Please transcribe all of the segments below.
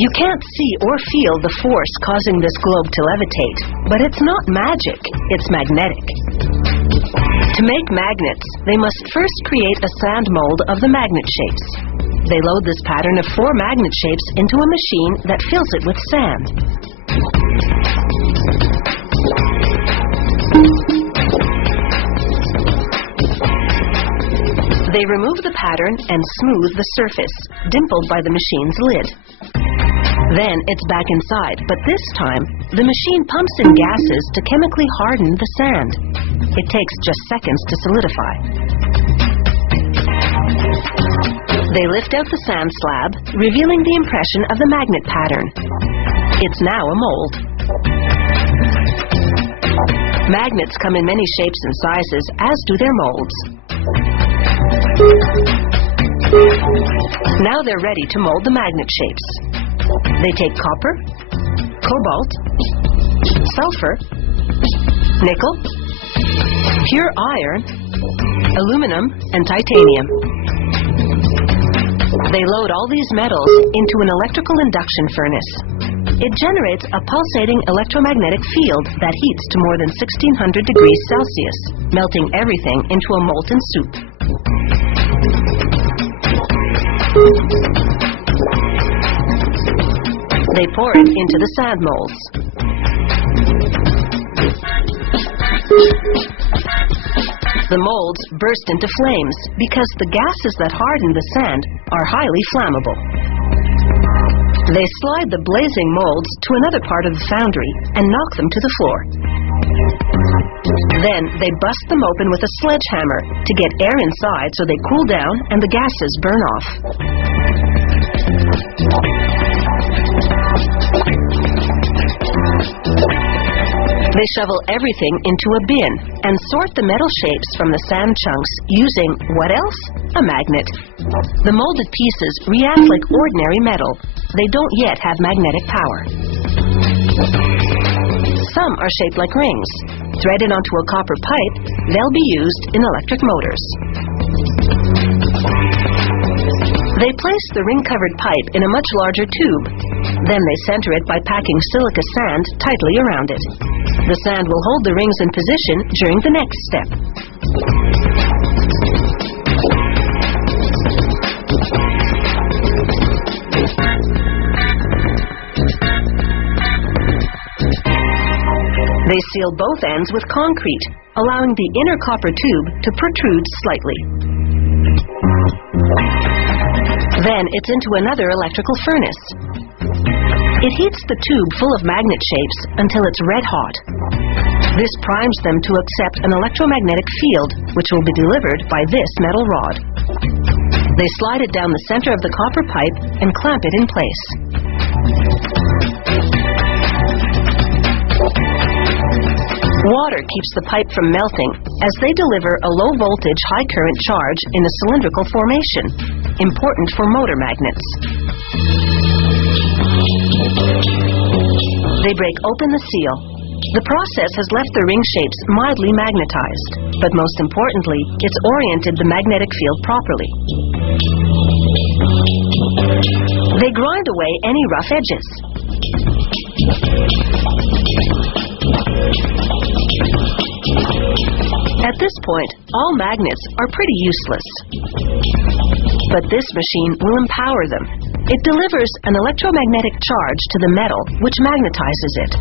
You can't see or feel the force causing this globe to levitate, but it's not magic, it's magnetic. To make magnets, they must first create a sand mold of the magnet shapes. They load this pattern of 4 magnet shapes into a machine that fills it with sand. They remove the pattern and smooth the surface, dimpled by the machine's lid. Then it's back inside, but this time, the machine pumps in gases to chemically harden the sand. It takes just seconds to solidify. They lift out the sand slab, revealing the impression of the magnet pattern. It's now a mold. Magnets come in many shapes and sizes, as do their molds. Now they're ready to mold the magnet shapes. They take copper, cobalt, sulfur, nickel, pure iron, aluminum, and titanium. They load all these metals into an electrical induction furnace. It generates a pulsating electromagnetic field that heats to more than 1600 degrees Celsius, melting everything into a molten soup. They pour it into the sand molds. The molds burst into flames because the gases that harden the sand are highly flammable. They slide the blazing molds to another part of the foundry and knock them to the floor. Then they bust them open with a sledgehammer to get air inside so they cool down and the gases burn off. They shovel everything into a bin and sort the metal shapes from the sand chunks using, what else? A magnet. The molded pieces react like ordinary metal. They don't yet have magnetic power. Some are shaped like rings. Threaded onto a copper pipe, they'll be used in electric motors. They place the ring-covered pipe in a much larger tube. Then they center it by packing silica sand tightly around it. The sand will hold the rings in position during the next step. They seal both ends with concrete, allowing the inner copper tube to protrude slightly. Then it's into another electrical furnace. It heats the tube full of magnet shapes until it's red hot. This primes them to accept an electromagnetic field, which will be delivered by this metal rod. They slide it down the center of the copper pipe and clamp it in place. Water keeps the pipe from melting as they deliver a low-voltage, high-current charge in a cylindrical formation, important for motor magnets. They break open the seal. The process has left the ring shapes mildly magnetized, but most importantly, it's oriented the magnetic field properly. They grind away any rough edges. At this point, all magnets are pretty useless. But this machine will empower them. It delivers an electromagnetic charge to the metal, which magnetizes it.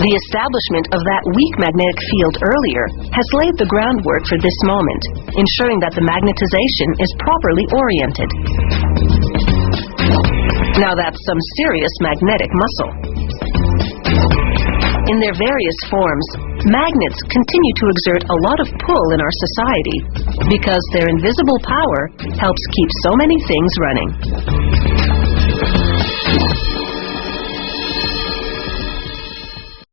The establishment of that weak magnetic field earlier has laid the groundwork for this moment, ensuring that the magnetization is properly oriented. Now that's some serious magnetic muscle. In their various forms, magnets continue to exert a lot of pull in our society because their invisible power helps keep so many things running.